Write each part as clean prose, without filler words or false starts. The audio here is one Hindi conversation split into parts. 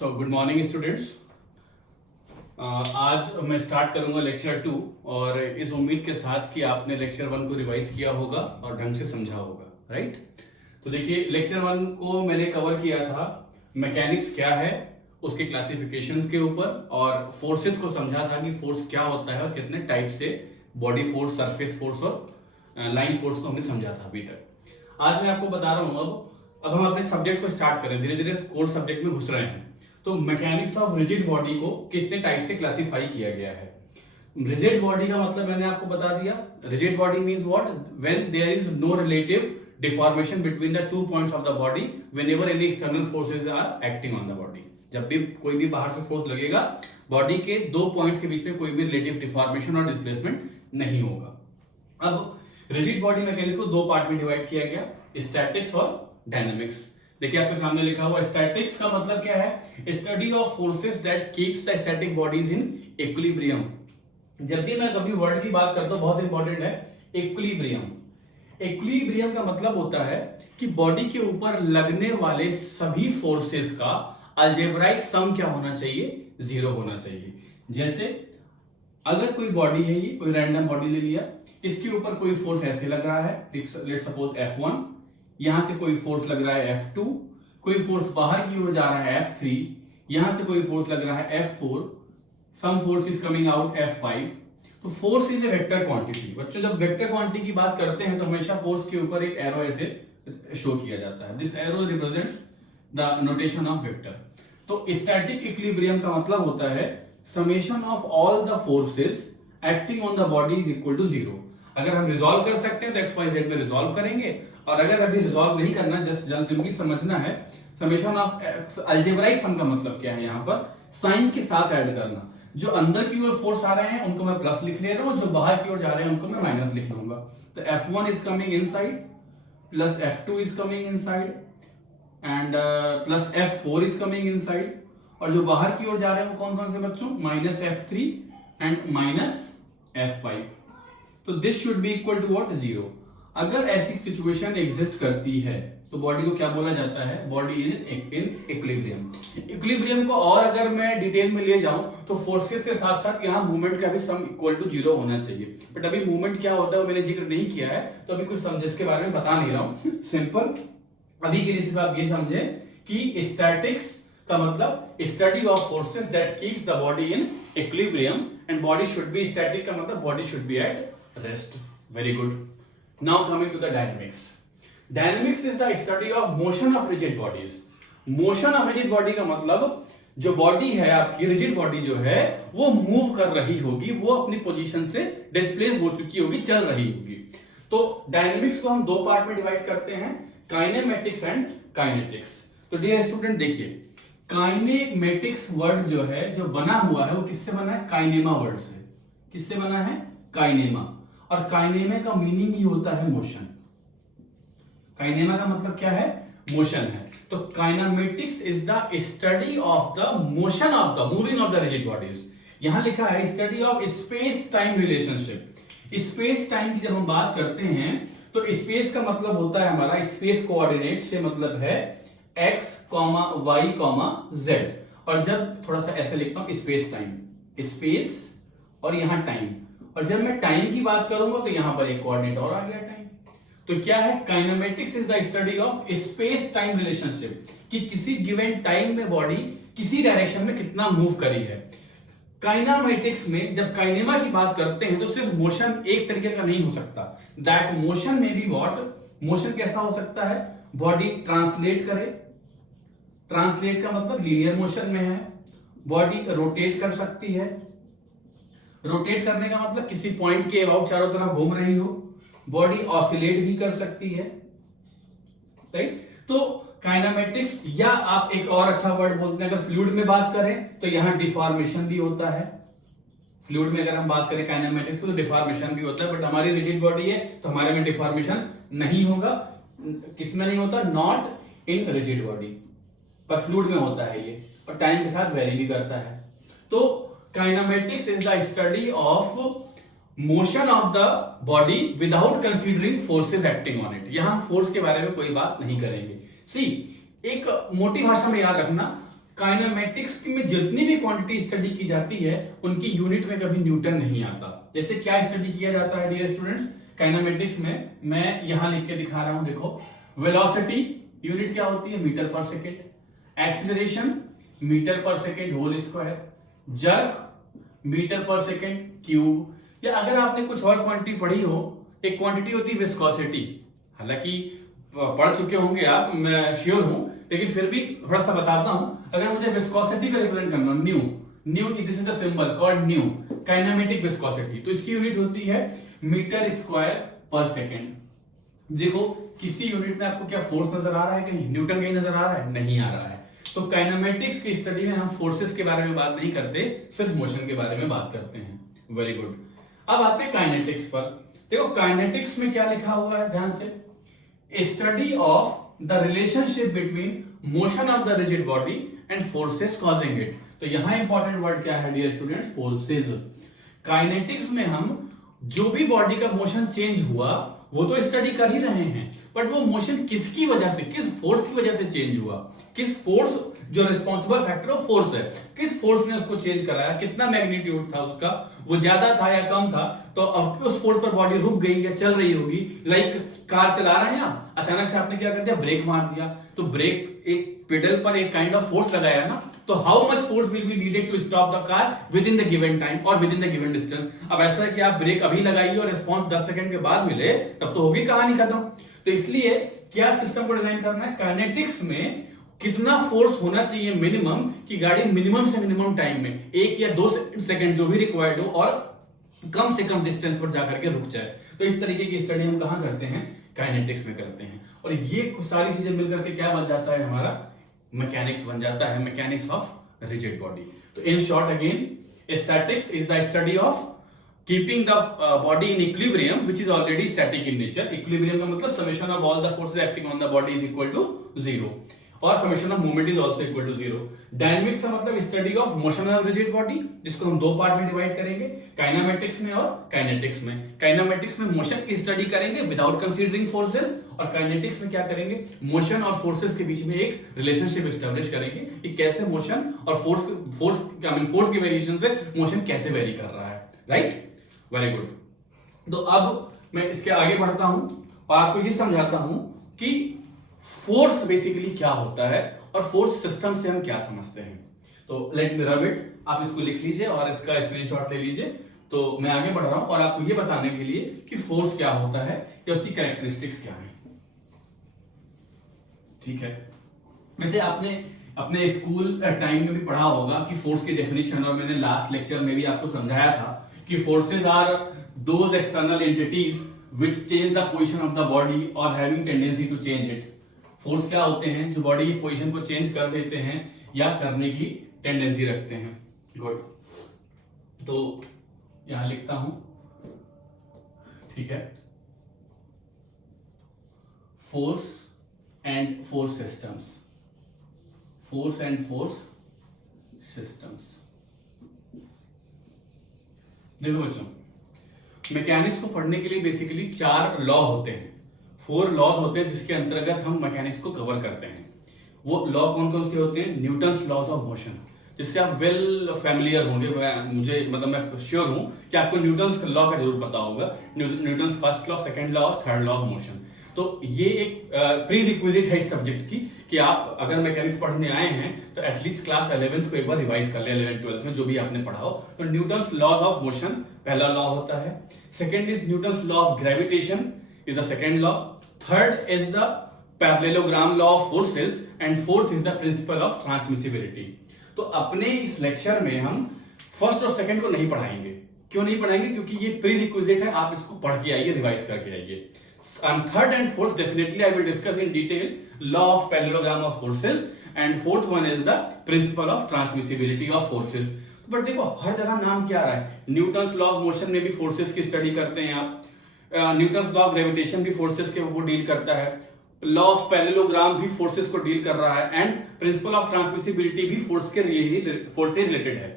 So good morning students. आज मैं स्टार्ट करूंगा लेक्चर 2 और इस उम्मीद के साथ कि आपने लेक्चर 1 को रिवाइज किया होगा और ढंग से समझा होगा, राइट। तो देखिए, लेक्चर 1 को मैंने कवर किया था मैकेनिक्स क्या है, उसके क्लासिफिकेशंस के ऊपर, और फोर्सेस को समझा था कि फोर्स क्या होता है और कितने टाइप से बॉडी फोर्स, सरफेस फोर्स और लाइन फोर्स को हमने समझा था अभी तक। आज मैं आपको बता रहा हूँ अब हम अपने सब्जेक्ट को स्टार्ट करें, धीरे धीरे कोर सब्जेक्ट में घुस रहे हैं। तो मैकेनिक्स ऑफ रिजिड बॉडी को कितने टाइप से क्लासिफाई किया गया है। रिजिड बॉडी का मतलब मैंने आपको बता दिया। Rigid body means what? When there is no relative deformation between the 2 points of the body whenever any external forces are acting on the body. जब भी कोई भी बाहर से फोर्स लगेगा, बॉडी के 2 पॉइंट्स के बीच में कोई भी रिलेटिव डिफॉर्मेशन और डिस्प्लेसमेंट नहीं होगा। अब रिजिड बॉडी मैकेनिक्स को 2 पार्ट में डिवाइड किया गया, स्टैटिक्स और डायनेमिक्स। देखिए, आपके सामने लिखा हुआ स्टैटिक्स का मतलब क्या है? Study of forces that keeps the static bodies in equilibrium. जब भी मैं कभी वर्ड की बात करता हूं, बहुत इंपॉर्टेंट है इक्विलिब्रियम। इक्विलिब्रियम का मतलब होता है कि बॉडी के ऊपर लगने वाले सभी फोर्सेस का अलजेब्राइक सम क्या होना चाहिए? 0 होना चाहिए। जैसे अगर कोई बॉडी है, ये कोई रैंडम बॉडी ले लिया, इसके ऊपर कोई फोर्स ऐसे लग रहा है, लेट्स सपोज F1, यहां से कोई फोर्स लग रहा है F2, कोई फोर्स बाहर की ओर जा रहा है F3, यहां से कोई फोर्स लग रहा है F4, some force is coming out F5। तो force is a vector quantity. बच्चों, जब वेक्टर क्वांटिटी की बात करते हैं तो हमेशा फोर्स के ऊपर एक एरो ऐसे शो किया जाता है। This arrow represents the notation of vector. तो स्टैटिक इक्विलिब्रियम का मतलब होता है summation of all the forces acting on the body is equal to 0। अगर हम रिजॉल्व कर सकते हैं तो XYZ में रिजॉल्व करेंगे, और अगर अभी रिजॉल्व नहीं करना, जस्ट सिंपली समझना है समेशन ऑफ अलजेब्राइक सम का मतलब क्या है, यहां पर साइन के साथ ऐड करना। जो अंदर की ओर फोर्स आ रहे हैं उनको मैं प्लस लिख ले रहा हूं, जो बाहर की ओर जा रहे हैं उनको मैं माइनस लिख लूंगा। तो F1 is coming inside plus F2 is coming inside and plus F4 is coming inside, और जो बाहर की ओर जा रहे हैं वो कौन कौन से बच्चों? Minus F3 and minus F5। तो this should be equal to what? 0। अगर ऐसी सिचुएशन एग्जिस्ट करती है तो बॉडी को क्या बोला जाता है? Body is in equilibrium. Equilibrium को और अगर मैं डिटेल में ले जाऊं तो फोर्सेस के साथ साथ यहां मूवमेंट का भी सम इक्वल टू 0 होना चाहिए। बट अभी मूवमेंट क्या होता है वो मैंने जिक्र नहीं किया है, तो अभी कुछ समझ इसके बारे में बता नहीं रहा हूं। सिंपल अभी के लिए सिर्फ आप ये समझे कि स्टैटिक्स का मतलब study of forces that keeps the body in equilibrium, and body should be static का मतलब body should be at rest. Very good. Now coming to the dynamics. Dynamics is the study of motion of rigid bodies. Motion of rigid body का मतलब जो बॉडी है आपकी, रिजिड बॉडी जो है वो मूव कर रही होगी, वो अपनी पोजीशन से डिस्प्लेस हो चुकी होगी, चल रही होगी। तो डायनेमिक्स को हम 2 पार्ट में डिवाइड करते हैं, काइनेमेटिक्स एंड काइनेटिक्स। तो डियर स्टूडेंट देखिए, काइनेमेटिक्स वर्ड जो है, जो बना हुआ है वो किससे बना है? काइनेमा वर्ड से। किससे बना है? काइनेमा। और काइनेमा का मीनिंग ही होता है मोशन। काइनेमा का मतलब क्या है? मोशन है। तो kinematics is the study of the motion of the moving of the rigid bodies. यहां लिखा है study of space time relationship. Space time की जब हम बात करते हैं तो स्पेस का मतलब होता है हमारा स्पेस कोऑर्डिनेट से मतलब है x, y, z। और जब थोड़ा सा ऐसे लिखता हूं स्पेस टाइम, स्पेस और यहां टाइम, और जब मैं टाइम की बात करूंगा तो यहां पर एक कोऑर्डिनेट और आ गया टाइम। तो क्या है? Kinematics is the study of space time relationship, कि किसी गिवन टाइम में बॉडी किसी डायरेक्शन में कितना मूव करी है। काइनेमेटिक्स में जब काइनेमा की बात करते हैं तो सिर्फ मोशन एक तरीके का नहीं हो सकता। दैट मोशन में भी व्हाट? मोशन कैसा हो सकता है? बॉडी ट्रांसलेट करे, ट्रांसलेट का मतलब लीनियर मोशन में है। बॉडी रोटेट कर सकती है, रोटेट करने का मतलब किसी पॉइंट के अबाउट चारों तरफ घूम रही हो। बॉडी ऑसिलेट भी कर सकती है, राइट। तो काइनेमेटिक्स, या आप एक और अच्छा वर्ड बोलते हैं, अगर फ्लूइड में बात करें तो यहां डिफॉर्मेशन भी होता है। फ्लूइड में अगर हम बात करें काइनेमेटिक्स को तो डिफॉर्मेशन भी होता है, बट हमारी रिजिड बॉडी है तो हमारे में डिफॉर्मेशन नहीं होगा। किसमें नहीं होता? नॉट इन रिजिड बॉडी, पर फ्लूइड में होता है ये, और टाइम के साथ वेरी भी करता है। तो kinematics is the study of motion of the body without considering forces acting on it. यहां हम फोर्स के बारे में कोई बात नहीं करेंगे। सी, एक मोटी भाषा में याद रखना, काइनेमेटिक्स में जितनी भी क्वांटिटी स्टडी की जाती है उनकी यूनिट में कभी न्यूटन नहीं आता। जैसे क्या स्टडी किया जाता है डियर स्टूडेंट्स काइनेमेटिक्स में, मैं यहां लिख के दिखा रहा हूं, देखो वेलोसिटी यूनिट क्या होती है मीटर पर सेकेंड, एक्सीलरेशन मीटर पर second whole square, jerk metre पर सेकेंड क्यूब, या अगर आपने कुछ और क्वांटिटी पढ़ी हो, एक क्वांटिटी होती है विस्कोसिटी, हालांकि पढ़ चुके होंगे आप, मैं श्योर हूं, लेकिन फिर भी थोड़ा सा बताता हूं। अगर मुझे विस्कोसिटी को रिप्रेजेंट करना, new, this is the symbol called new, kinematic viscosity, तो इसकी यूनिट होती है मीटर स्क्वायर पर सेकेंड। देखो किसी यूनिट में आपको क्या फोर्स नजर आ रहा है, कहीं न्यूटन कहीं नजर आ रहा है, नहीं आ रहा है। तो काइनेमेटिक्स की स्टडी में हम फोर्सेस के बारे में बात नहीं करते, सिर्फ मोशन के बारे में बात करते हैं। Very good. अब आते हैं काइनेटिक्स पर। देखो काइनेटिक्स में क्या लिखा हुआ है, ध्यान से, study of the relationship between motion of the rigid body and forces causing it. तो यहां इंपॉर्टेंट वर्ड क्या है डियर स्टूडेंट्स, फोर्सेस। काइनेटिक्स में हम जो भी बॉडी का मोशन चेंज हुआ वो तो स्टडी कर ही रहे हैं, बट वो मोशन किसकी वजह से, किस फोर्स की वजह से चेंज हुआ, किस फोर्स, जो रिस्पॉन्सिबल फैक्टर ऑफ फोर्स है, किस फोर्स ने उसको चेंज कराया, कितना मैग्नीट्यूड था उसका, वो ज्यादा था या कम था, तो अब उस फोर्स पर बॉडी रुक गई या चल रही होगी। लाइक कार चला रहे हैं आप, अचानक से आपने क्या कर दिया, ब्रेक मार दिया, तो ब्रेक एक पेडल पर एक काइंड ऑफ फोर्स लगाया ना, तो how much force will be needed to stop the car within the given time और within the given distance. अब ऐसा है कि आप ब्रेक अभी लगाइए और रिस्पॉन्स 10 सेकंड के बाद मिले, तब तो होगी कहानी खत्म। तो इसलिए क्या सिस्टम को डिजाइन करना है, काइनेटिक्स में कितना फोर्स होना चाहिए मिनिमम, कि गाड़ी मिनिमम से मिनिमम टाइम में 1 या 2 सेकंड जो भी रिक्वायर्ड हो और कम से कम डिस्टेंस पर जाकर के रुक जाए। तो इस तरीके की स्टडी हम कहां करते हैं, काइनेटिक्स में करते हैं। और ये सारी चीजें मिलकर के क्या बन जाता है, हमारा मैकेनिक्स बन जाता है, मैकेनिक्स ऑफ रिजिड बॉडी। तो in short again, statics is the study of keeping the body in equilibrium which is already static in nature. Equilibrium का मतलब summation of all the forces acting on the body is equal to 0 और summation of movement is also equal to 0। Dynamics का मतलब study of motion of rigid body, जिसको हम 2 पार्ट में डिवाइड करेंगे, काइनेमेटिक्स में और काइनेटिक्स में। काइनेमेटिक्स में मोशन की स्टडी करेंगे विदाउट कंसीडरिंग फोर्सेस, और काइनेटिक्स में क्या करेंगे, मोशन और फोर्सेस के बीच में एक रिलेशनशिप एस्टैब्लिश करेंगे कि कैसे मोशन और फोर्स की वेरिएशन से मोशन कैसे वेरी कर रहा है। Right, very good. तो अब मैं इसके आगे बढ़ता हूं और आपको ये समझाता हूं कि फोर्स बेसिकली क्या होता है और फोर्स सिस्टम से हम क्या समझते हैं। तो लेट मी रब इट, आप इसको लिख लीजिए और इसका स्क्रीनशॉट ले लीजिए। तो मैं आगे बढ़ रहा हूं और आपको ये बताने के लिए कि फोर्स क्या होता है या उसकी कैरेक्टरिस्टिक्स क्या है। ठीक है, वैसे आपने अपने स्कूल टाइम में भी पढ़ा होगा कि फोर्स की डेफिनेशन, और मैंने लास्ट लेक्चर में भी आपको समझाया था कि forces are those external entities which change the position of the body और having tendency to change it. Force क्या होते हैं, जो बॉडी की पोजीशन को चेंज कर देते हैं या करने की टेंडेंसी रखते हैं। गुड, तो यहां लिखता हूं, ठीक है, force and force systems, force and force systems. देखो बच्चों, मैकेनिक्स को पढ़ने के लिए बेसिकली 4 लॉ होते हैं, 4 लॉज होते हैं जिसके अंतर्गत हम मैकेनिक्स को कवर करते हैं। वो लॉ कौन कौन से होते हैं, न्यूटन्स लॉज ऑफ मोशन, जिससे आप वेल फैमिलियर होंगे, मुझे मतलब मैं श्योर हूं कि आपको न्यूटन्स लॉ का जरूर पता होगा, Newton's first law, second law और थर्ड लॉ ऑफ मोशन। तो ये एक प्री रिक्विजिट है इस सब्जेक्ट की कि आप अगर मैकेनिक्स पढ़ने आए हैं तो एटलीस्ट क्लास 11th को एक बार रिवाइज कर ले, 11th 12th में जो भी आपने पढ़ा हो। तो न्यूटन्स लॉज ऑफ मोशन पहला लॉ होता है, second is Newton's law of gravitation is the second law, third is the parallelogram law of forces and fourth is the principle of transmissibility. तो अपने इस लेक्चर में हम फर्स्ट और सेकंड को नहीं पढ़ाएंगे। क्यों नहीं पढ़ाएंगे, क्योंकि ये प्री रिक्विजिट है, आप इसको पढ़ के आइए, रिवाइज करके आइए। And third and fourth definitely I will discuss in detail law of parallelogram of forces and fourth one is the principle of transmissibility of forces। But देखो हर जगह नाम क्या आ रहा है, न्यूटन्स लॉ ऑफ मोशन में भी फोर्सेस की स्टडी करते हैं आप, न्यूटन्स लॉ ऑफ ग्रेविटेशन भी फोर्सेस के वो डील करता है, लॉ ऑफ पैरेललोग्राम भी फोर्सेस को डील कर रहा है, एंड प्रिंसिपल ऑफ ट्रांसमिसिबिलिटी भी फोर्स से रिलेटेड है।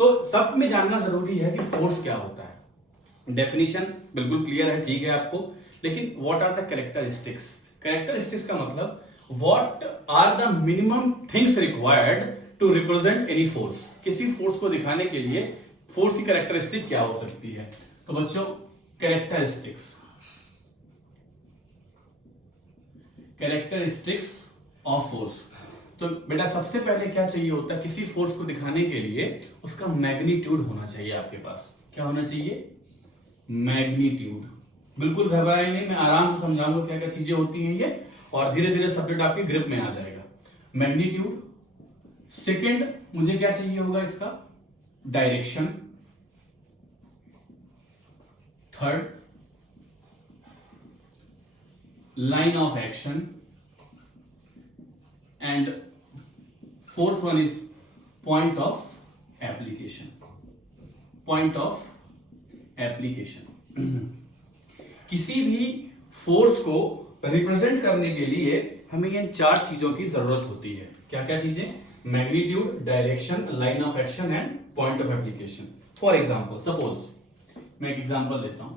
तो सब में जानना जरूरी है कि फोर्स क्या होता है। डेफिनेशन बिल्कुल क्लियर है, ठीक है आपको, लेकिन what are the characteristics. Characteristics का मतलब what are the minimum things required to represent any force, किसी फोर्स को दिखाने के लिए फोर्स की कैरेक्टरिस्टिक क्या हो सकती है। तो बच्चों कैरेक्टरिस्टिक्स ऑफ फोर्स, तो बेटा सबसे पहले क्या चाहिए होता है, किसी फोर्स को दिखाने के लिए उसका मैग्नीट्यूड होना चाहिए आपके पास। क्या होना चाहिए? मैग्नीट्यूड। बिल्कुल घबराए नहीं, मैं आराम से समझाऊंगा क्या क्या चीजें होती हैं ये, और धीरे धीरे सब्जेक्ट आपकी ग्रिप में आ जाएगा। मैग्नीट्यूड। सेकंड मुझे क्या चाहिए होगा इसका? Direction. Third line of action, and fourth one is point of application. Point of application. किसी भी फोर्स को रिप्रेजेंट करने के लिए हमें इन चार चीजों की जरूरत होती है। क्या क्या चीजें? Magnitude, direction, line of action and point of application. For example, suppose मैं एक एग्जांपल देता हूं।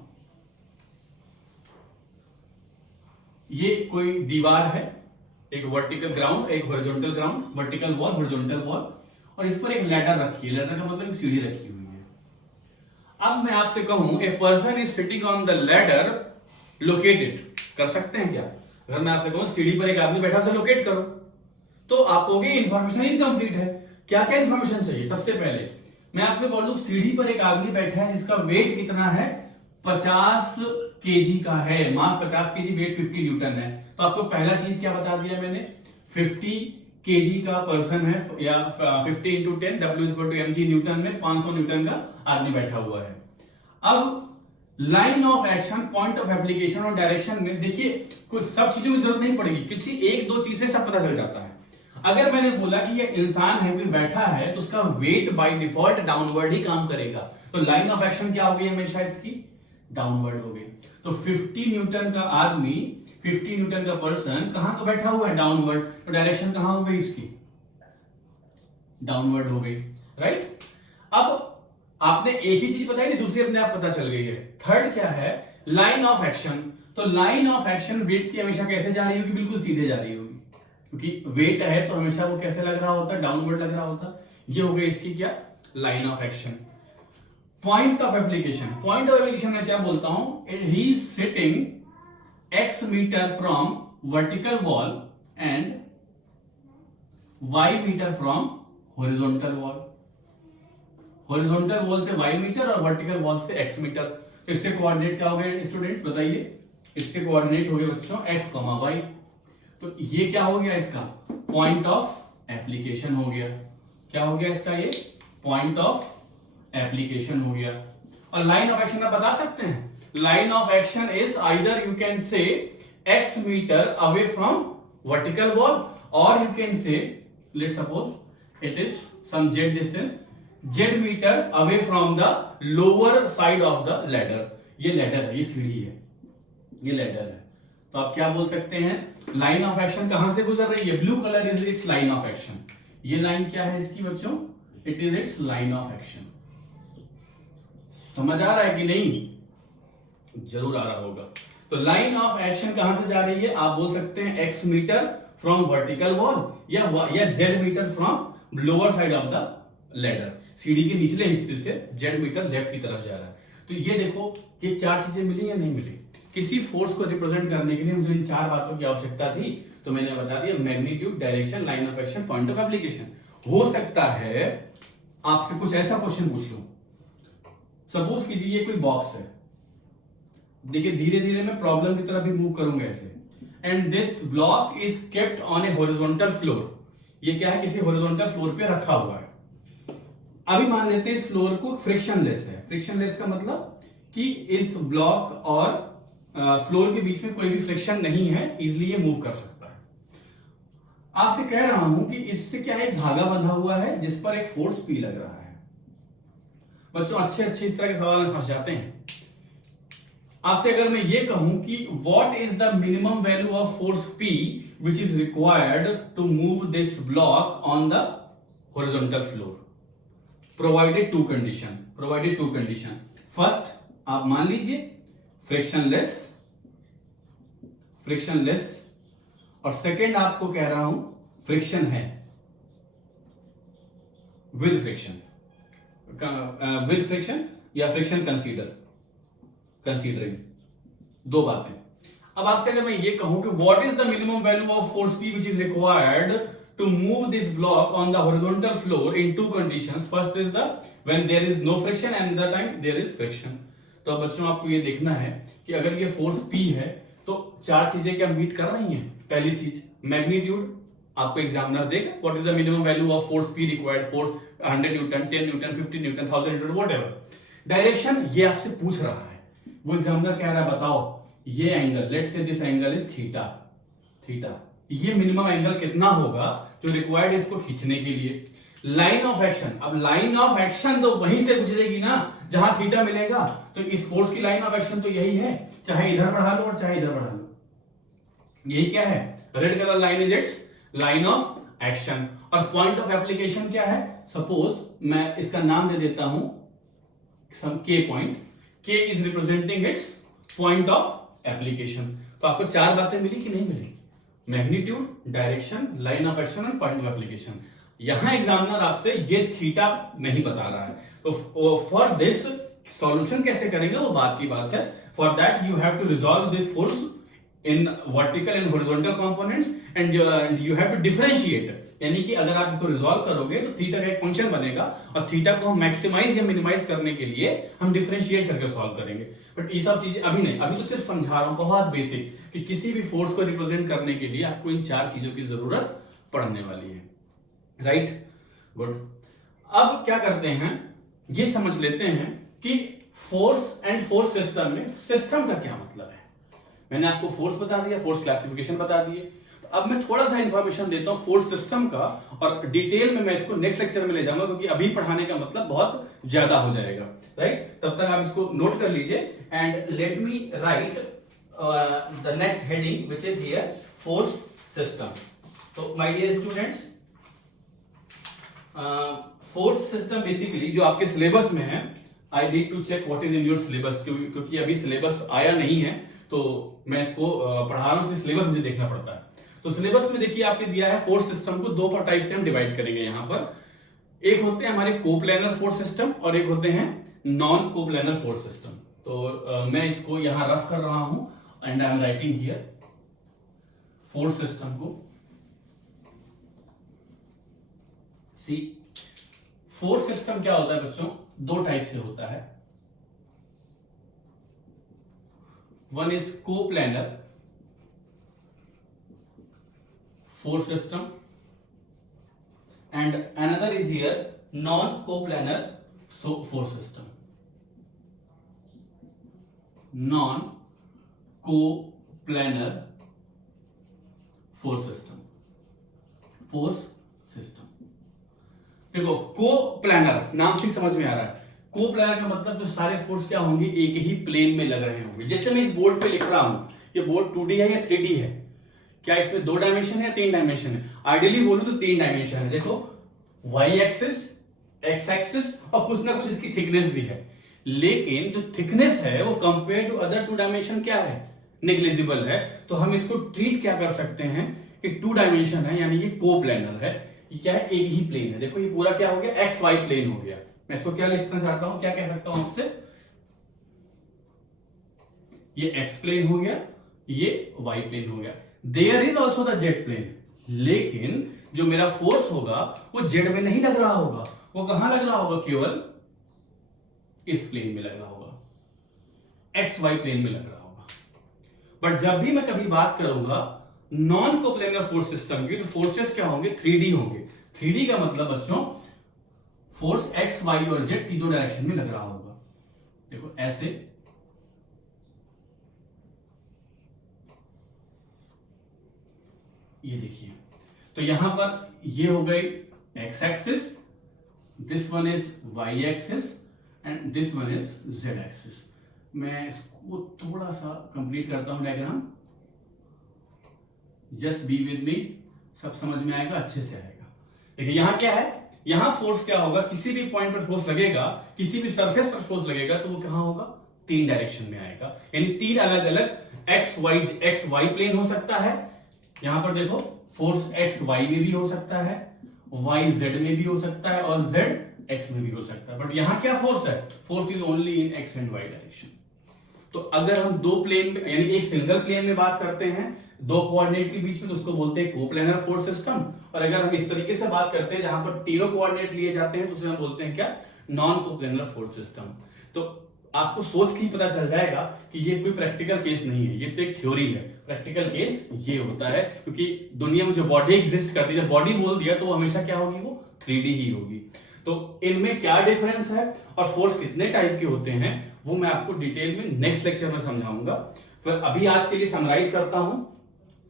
ये कोई दीवार है, एक वर्टिकल ग्राउंड, एक horizontal ground, vertical wall, horizontal wall, और इस पर एक लैडर रखी है। लैडर का मतलब सीढ़ी रखी हुई है। अब मैं आपसे कहूं a person is sitting on the ladder, locate it. कर सकते हैं क्या? अगर मैं आपसे कहूं सीढ़ी पर एक आदमी बैठा, से लोकेट करो, तो आप कहोगे इंफॉर्मेशन इनकम्प्लीट है। क्या क्या इंफॉर्मेशन चाहिए? सबसे पहले मैं आपसे बोल दूं सीढ़ी पर एक आदमी बैठा है जिसका वेट कितना है? 50 केजी का है। मास 50 केजी, वेट 50 न्यूटन है। तो आपको पहला चीज क्या बता दिया मैंने? 50 केजी का पर्सन है, या 50 into 10, W equal to mg newton में 500 न्यूटन का आदमी बैठा हुआ है। अब line of action, point of application और डायरेक्शन में देखिए कुछ सब चीजों की जरूरत नहीं पड़ेगी, किसी एक दो चीज से सब पता चल जाता है। अगर मैंने बोला कि ये इंसान है, कोई बैठा है, तो उसका वेट बाय डिफॉल्ट डाउनवर्ड ही काम करेगा। तो लाइन ऑफ एक्शन क्या हो गई हमेशा इसकी? डाउनवर्ड हो गई। तो 50 न्यूटन का आदमी, 50 न्यूटन का पर्सन कहां का बैठा हुआ है? डाउनवर्ड। तो डायरेक्शन कहां हो गई इसकी? डाउनवर्ड हो गई, राइट। अब आपने एक ही चीज बताई थी, दूसरी अपने आप पता चल गई है। थर्ड क्या है? Line of action. तो लाइन ऑफ एक्शन वेट की हमेशा कैसे जा रही होगी? बिल्कुल सीधे जा रही होगी, क्योंकि वेट है तो हमेशा वो कैसे लग रहा होता है? डाउनवर्ड लग रहा होता। ये हो गई इसकी क्या? Line of action. Point of application. Point of application में क्या बोलता हूं? He is sitting x metre from vertical wall and y metre from horizontal wall. Horizontal wall से y मीटर और वर्टिकल वॉल से x मीटर। इसके कोऑर्डिनेट क्या हो गए स्टूडेंट्स बताइए? इसके कोऑर्डिनेट हो गए बच्चों x, y। तो ये क्या हो गया इसका? पॉइंट ऑफ एप्लीकेशन हो गया। क्या हो गया इसका? ये पॉइंट ऑफ एप्लीकेशन हो गया। और लाइन ऑफ एक्शन आप बता सकते हैं? Line of action is either you can say x meter away from vertical wall, और you can say let suppose it is some z distance, z meter away from the lower side of the ladder. ये लैडर है, ये सीढ़ी है, ये लैडर है। तो आप क्या बोल सकते हैं? लाइन ऑफ एक्शन कहां से गुजर रही है? Blue colour is it's line of action. ये लाइन क्या है इसकी बच्चों? It is it's line of action. समझ आ रहा है कि नहीं? जरूर आ रहा होगा। तो लाइन ऑफ एक्शन कहां से जा रही है? आप बोल सकते हैं x metre from vertical wall, या z metre from lower side of the ladder. सीढ़ी के निचले हिस्से से z मीटर लेफ्ट की तरफ जा रहा है। तो ये देखो, ये चार चीजें मिली या नहीं मिली? किसी फोर्स को रिप्रेजेंट करने के लिए मुझे इन चार बातों की आवश्यकता थी, तो मैंने बता दिया magnitude, direction, line of action, point of application. हो सकता है आपसे कुछ ऐसा क्वेश्चन पूछ लूं, सपोज कीजिए ये कोई बॉक्स है, देखिए धीरे धीरे मैं प्रॉब्लम की तरफ भी मूव करूंगा ऐसे, and this block is kept on A horizontal floor. ये क्या है? किसी हॉरिजॉन्टल फ्लोर पे रखा हुआ है। अभी मान लेते हैं इस फ्लोर को फ्रिक्शनलेस है। फ्रिक्शनलेस का मतलब कि इस ब्लॉक और फ्लोर के बीच में कोई भी फ्रिक्शन नहीं है, इजिली ये मूव कर सकता है। आपसे कह रहा हूं कि इससे क्या है? एक धागा बंधा हुआ है जिस पर एक फोर्स पी लग रहा है। बच्चों अच्छे अच्छे इस तरह के सवाल फंस जाते हैं। आपसे अगर मैं ये कहूं कि what is the minimum value of force P which is required to move this block on the horizontal floor, provided two condition. First आप मान लीजिए फ्रिक्शनलेस, और सेकेंड आपको कह रहा हूं फ्रिक्शन है। विद फ्रिक्शन, विद फ्रिक्शन या फ्रिक्शन कंसीडरिंग, दो बातें। अब आपसे अगर मैं ये कहूं कि what is the minimum value of force P which is required to move this block on the horizontal floor in two conditions, first is the when there is no friction and the time there is friction. तो अब बच्चों आपको ये देखना है कि अगर ये फोर्स P है तो चार चीजें क्या मीट कर रही हैं। पहली चीज मैग्नीट्यूड, आपको एग्जामिनर देगा what is the minimum value of force P required, force 100 Newton, 10 Newton, 50 Newton, 1000 Newton, whatever. Direction ये आपसे पूछ रहा है, वो एग्जामिनर कह रहा है बताओ ये angle, let's say this angle is theta, ये मिनिमम एंगल कितना होगा जो रिक्वायर्ड है इसको खींचने के लिए। लाइन ऑफ एक्शन, अब लाइन ऑफ एक्शन तो वहीं से गुजरेगी ना जहां थीटा मिलेगा, तो इस फोर्स की लाइन ऑफ एक्शन तो यही है, चाहे इधर बढ़ा लो और चाहे इधर बढ़ा लो। यही क्या है, red colour line is it's line of action. और पॉइंट ऑफ एप्लीकेशन क्या है, सपोज मैं इसका नाम दे देता हूं सम K point, K is representing its point of application. तो आपको चार बातें मिली कि नहीं मिली, magnitude, direction, line of action और पॉइंट ऑफ एप्लीकेशन। यहां एग्जामिनर आपसे ये थीटा नहीं बता रहा है, तो फॉर दिस सॉल्यूशन कैसे करेंगे वो बात की बात है। For that you have to resolve this force in vertical and horizontal components and you have to differentiate, यानी कि अगर आप इसको रिजॉल्व करोगे तो थीटा का एक फंक्शन बनेगा और थीटा को हम मैक्सिमाइज या मिनिमाइज करने के लिए हम डिफरेंशिएट करके सॉल्व करेंगे। बट ये सब चीजें अभी नहीं, अभी तो सिर्फ समझा रहा हूं बहुत बेसिक कि किसी भी फोर्स को रिप्रेजेंट करने के लिए आपको इन चार चीजों की जरूरत पड़ने वाली है, राइट, गुड। अब क्या करते हैं, ये समझ लेते हैं कि फोर्स एंड फोर्स सिस्टम में सिस्टम का क्या मतलब है। मैंने आपको फोर्स बता दिया, फोर्स क्लासिफिकेशन बता दिए, अब मैं थोड़ा सा इंफॉर्मेशन देता हूं फोर्स सिस्टम का, और डिटेल में मैं इसको नेक्स्ट लेक्चर में ले जाऊंगा क्योंकि अभी पढ़ाने का मतलब बहुत ज्यादा हो जाएगा, राइट। तब तक आप इसको नोट कर लीजिए and let me write the next heading which is here force system. तो my dear students, force system basically जो आपके सिलेबस में है, I need to check what is in your syllabus, क्योंकि अभी सिलेबस आया नहीं है तो मैं इसको पढ़ा रहा हूं, सिलेबस मुझे देखना पड़ता है। तो सिलेबस में देखिए आपने दिया है फोर्स सिस्टम को दो टाइप से हम डिवाइड करेंगे। यहां पर एक होते हैं हमारे कोप्लानर फोर्स सिस्टम और एक होते हैं नॉन कोप्लानर फोर्स सिस्टम। तो मैं इसको यहां रफ कर रहा हूं and I am writing here force system को। सी, फोर्स सिस्टम क्या होता है बच्चों, दो टाइप से होता है। One is coplanar force system and another is here non coplanar force system, non coplanar force system, force system। देखो कोप्लानर नाम से समझ में आ रहा है, कोप्लानर का मतलब जो सारे फोर्स क्या होंगे एक ही प्लेन में लग रहे होंगे। जैसे मैं इस बोर्ड पे लिख रहा हूं, ये बोर्ड 2D है या 3D है, क्या इसमें दो डायमेंशन है या तीन डायमेंशन है? आइडियली बोलूं तो तीन डायमेंशन है। देखो वाई एक्सिस, एक्स एक्सिस और कुछ ना कुछ इसकी थिकनेस भी है, लेकिन जो थिकनेस है वो compare to other two dimension क्या है, नेग्लिजिबल है। तो हम इसको ट्रीट क्या कर सकते हैं कि टू डायमेंशन है, यानी ये कोप्लानर है, ये क्या है एक ही प्लेन है। देखो ये पूरा क्या हो गया, एक्स वाई प्लेन हो गया। मैं इसको क्या लिखना चाहता हूं, क्या कह सकता हूं आपसे, ये एक्स प्लेन हो गया, ये वाई प्लेन हो गया। There is also the Z plane, लेकिन जो मेरा फोर्स होगा वो जेड में नहीं लग रहा होगा, वो कहां लग रहा होगा, केवल इस प्लेन में लग रहा होगा, एक्स वाई प्लेन में लग रहा होगा। बट जब भी मैं कभी बात करूंगा नॉन कोप्लानर फोर्स सिस्टम की, तो फोर्सेस क्या होंगे, 3D होंगे। 3D का मतलब बच्चों फोर्स एक्स वाई और जेड तीनों डायरेक्शन में लग रहा होगा। देखो ऐसे, ये देखिए, तो यहां पर ये हो गई X axis, this one is Y axis and this one is Z axis. मैं इसको थोड़ा सा कंप्लीट करता हूं diagram, just be with me, सब समझ में आएगा, अच्छे से आएगा। देखिए यहां क्या है, यहां फोर्स क्या होगा, किसी भी पॉइंट पर फोर्स लगेगा, किसी भी सरफेस पर फोर्स लगेगा तो वो कहां होगा, तीन डायरेक्शन में आएगा, यानी तीन अलग अलग एक्स वाई प्लेन हो सकता है। यहां पर देखो फोर्स एक्स वाई में भी हो सकता है वाई जेड में भी हो सकता है और जेड एक्स में भी हो सकता है, बट यहां क्या फोर्स है, force is only in X and Y direction. तो अगर हम दो प्लेन में यानी एक सिंगल प्लेन में बात करते हैं दो कोऑर्डिनेट के बीच में, तो उसको बोलते हैं कोप्लेनर फोर्स सिस्टम। और अगर हम इस तरीके से बात करते हैं जहां पर तीनों कोऑर्डिनेट लिए जाते हैं तो उसे हम बोलते हैं क्या, नॉन कोप्लेनर फोर्स सिस्टम। तो आपको सोच के ही पता चल जाएगा कि ये कोई प्रैक्टिकल केस नहीं है, ये तो एक थ्योरी है। प्रैक्टिकल केस ये होता है क्योंकि दुनिया में जो बॉडी एग्जिस्ट करती है, जब बॉडी बोल दिया तो वो हमेशा क्या होगी, वो 3D ही होगी। तो इनमें क्या डिफरेंस है और फोर्स कितने टाइप के होते हैं वो मैं आपको डिटेल में नेक्स्ट लेक्चर में समझाऊंगा। फिर अभी आज के लिए समराइज करता हूं।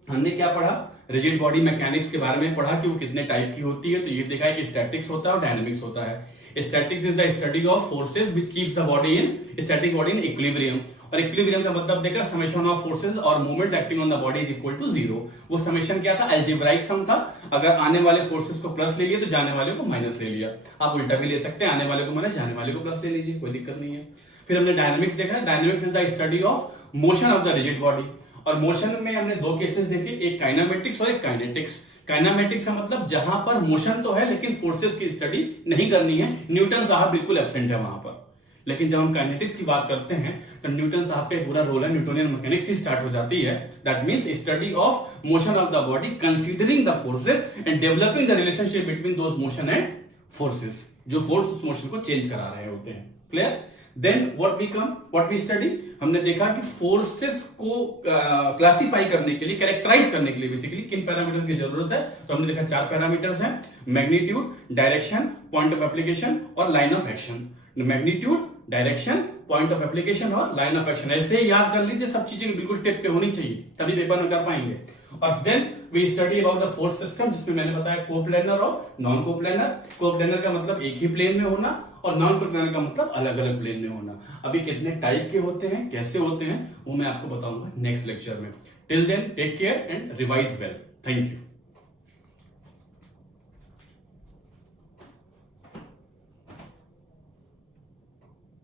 हमने क्या पढ़ा, रिजिड बॉडी मैकेनिक्स के बारे में पढ़ा कि वो कितने टाइप की होती है। तो ये देखा है कि स्टैटिक्स होता है और डायनेमिक्स होता है। Statics is the study of forces which keeps the body in static body in equilibrium. और इक्विलिब्रियम का मतलब देखा, समेशन ऑफ फोर्सेस और moment acting on the body is equal to 0। वो समेशन क्या था, अलजेब्राइक सम था। अगर आने वाले फोर्सेस को प्लस ले लिया तो जाने वाले को माइनस ले लिया। आप उल्टा भी ले सकते हैं, आने वाले को माइनस, जाने वाले को प्लस ले लीजिए, कोई दिक्कत नहीं है। फिर हमने डायनेमिक्स देखा। Dynamics is the study of motion of the rigid body. और मोशन में हमने दो केसेस देखे, एक काइनेमेटिक्स और एक काइनेटिक्स। काइनेमेटिक्स का मतलब जहां पर मोशन तो है लेकिन फोर्सेस की स्टडी नहीं करनी है, न्यूटन साहब बिल्कुल एब्सेंट है वहां पर। लेकिन जब हम काइनेटिक्स की बात करते हैं तो न्यूटन साहब का पूरा रोल है, न्यूटोनियन मैकेनिक्स ही स्टार्ट हो जाती है। That means study of motion of the body considering the forces and developing the relationship between those motion and forces, जो फोर्स उस मोशन को चेंज करा रहे होते हैं। Clear? Then what we study, हमने देखा कि फोर्सेस को क्लासिफाई करने के लिए, कैरेक्टराइज करने के लिए बेसिकली किन पैरामीटर की जरूरत है। तो हमने देखा 4 पैरामीटर्स हैं, magnitude, direction, point of application और line of action. Magnitude, direction, point of application और लाइन ऑफ एक्शन, ऐसे ही याद कर लीजिए, सब चीजें बिल्कुल टिप पे होनी चाहिए तभी पेपर में कर पाएंगे। और then we study about the force system, जिसमें मैंने बताया कोप्लेनर और नॉन कोप्लेनर। कोप्लेनर का मतलब एक ही प्लेन में होना और नॉन कोप्लेनर का मतलब अलग अलग प्लेन में होना। अभी कितने टाइप के होते हैं, कैसे होते हैं, वो मैं आपको बताऊंगा नेक्स्ट लेक्चर में। Till then take care and revise well. Thank you.